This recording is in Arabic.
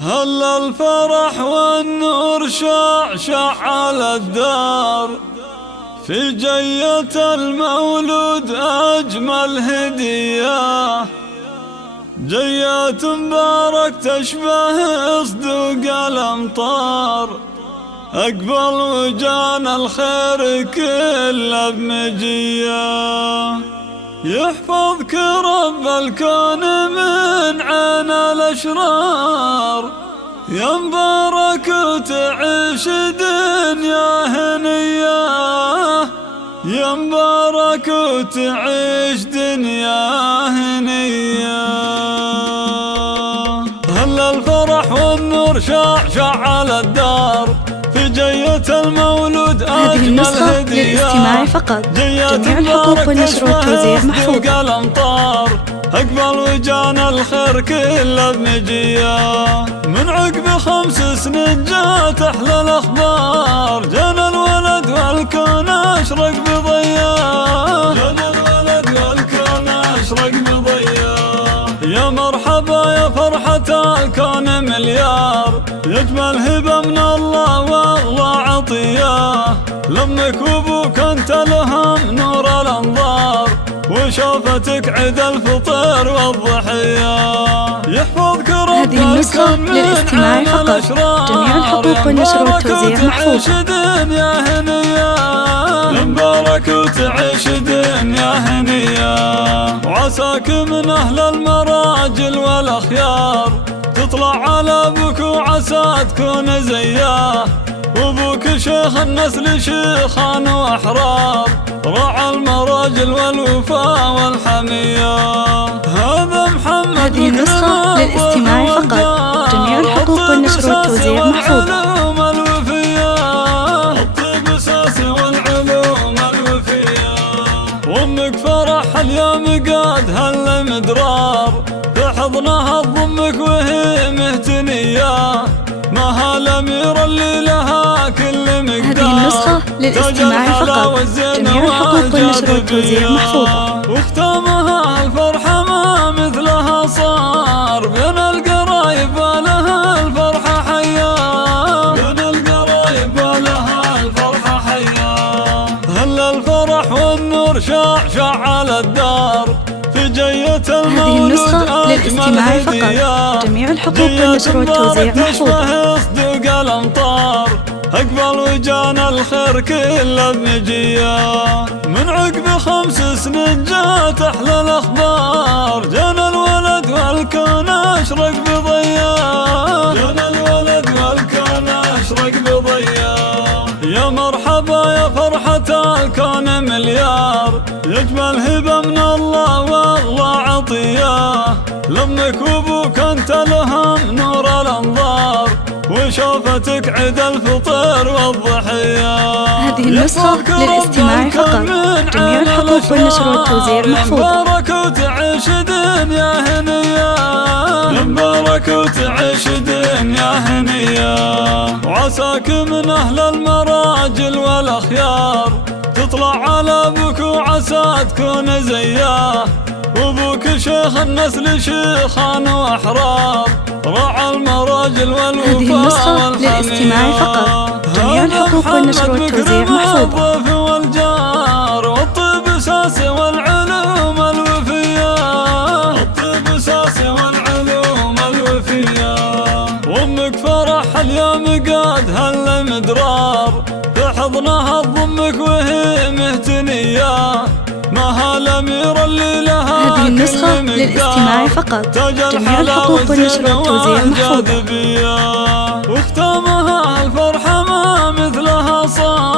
هل الفرح والنور شع على الدار، في جية المولود أجمل هدية، جية مبارك تشبه صدوق الأمطار، أقبل وجان الخير كله بمجية، يحفظك رب الكون من عين الأشرار، يا مبارك وتعيش دنيا هنية، يا مبارك وتعيش دنيا هنية. هل الفرح والنور شع على الدار، في جية المولود هذه النسخة للاستماع فقط. جميع الحقوق والنشر والتوزيع محفوظة. الأمطار أقبل وجان الخير كله بمجية، من عقب 5 سنين جات أحلى الأخبار، جانا الولد والكون أشرق بضياء، جانا الولد والكون أشرق بضياء، يا مرحبا يا فرحة الكون مليار، يجمل هبة من الله والله عطية، لأمك وأبوك أنت لهم نور الأنظار، وشوفتك عيد الفطر والضحية، يحفظك رب هذه النسخة للاستماع فقط. جميع الحقوق والنشر والتوزيع محفوظة. دنيا هنية، مبارك وتعيش دنيا هنية، وعساك من أهل المراجل والأخيار، تطلع على أبوك وعسى تكون زياه، وابوك شيخ النسل شيخان واحرار، راعى المراجل والوفاء والحمية، هذا محمد. هذه النسخة للاستماع فقط. جميع الحقوق والنشر والتوزيع محفوظة. الطب اساسي والعلوم الوفية، وامك فرح اليوم قاد هالمدرار، في حضنها تضمك وهي مهتنية، ما الأميرة اللي لها كل مقدار. هذه النسخة للاستماع فقط. جميع الحقوق والنشر والتوزيع محفوظة. واختامها الفرحة ما مثلها صار، بين القرايب ولها الفرحة حياة، بين القرايب ولها الفرحة حياة. هل الفرح والنور شع على الدار، في جية المولود هذه النسخة للاستماع فقط. جميع الحقوق والنشر والتوزيع محفوظة. صدوق الأمطار أقبل وجان الخير كله بمجية، من عقب 5 سنين جات أحلى الأخبار، جانا الولد والكون أشرق بضياء، جانا الولد والكون أشرق بضياء، يا مرحبا يا فرحة الكون مليار، يجمل هبة من الله والله عطية، لأمك وأبوك أنت لهم نور الأنظار، وشوفتك عيد الفطر والضحية. هذه النسخة للاستماع فقط. جميع الحقوق والنشر والتوزيع محفوظة. مبارك وتعيش دنيا هنية، مبارك وتعيش دنيا هنية، وعساك من أهل المراجل والأخيار، تطلع على أبوك وعسى تكون زياه، وابوك شيخ النسل شيخان واحرار، راعى المراجل والوفاء. هذه النسخة للاستماع فقط. جميع الحقوق والنشر والتوزيع محفوظة. والجار والطب اساسي والعلوم الوفية، الطب اساسي والعلوم الوفية، وامك فرح اليوم قاد هالمدرار، في حضنها تضمك وهي مهتنية، ما الأميرة اللي لها. هذه النسخة للاستماع فقط. جميع الحقوق والنشر والتوزيع محفوظة. واختامها الفرحة ما مثلها صار.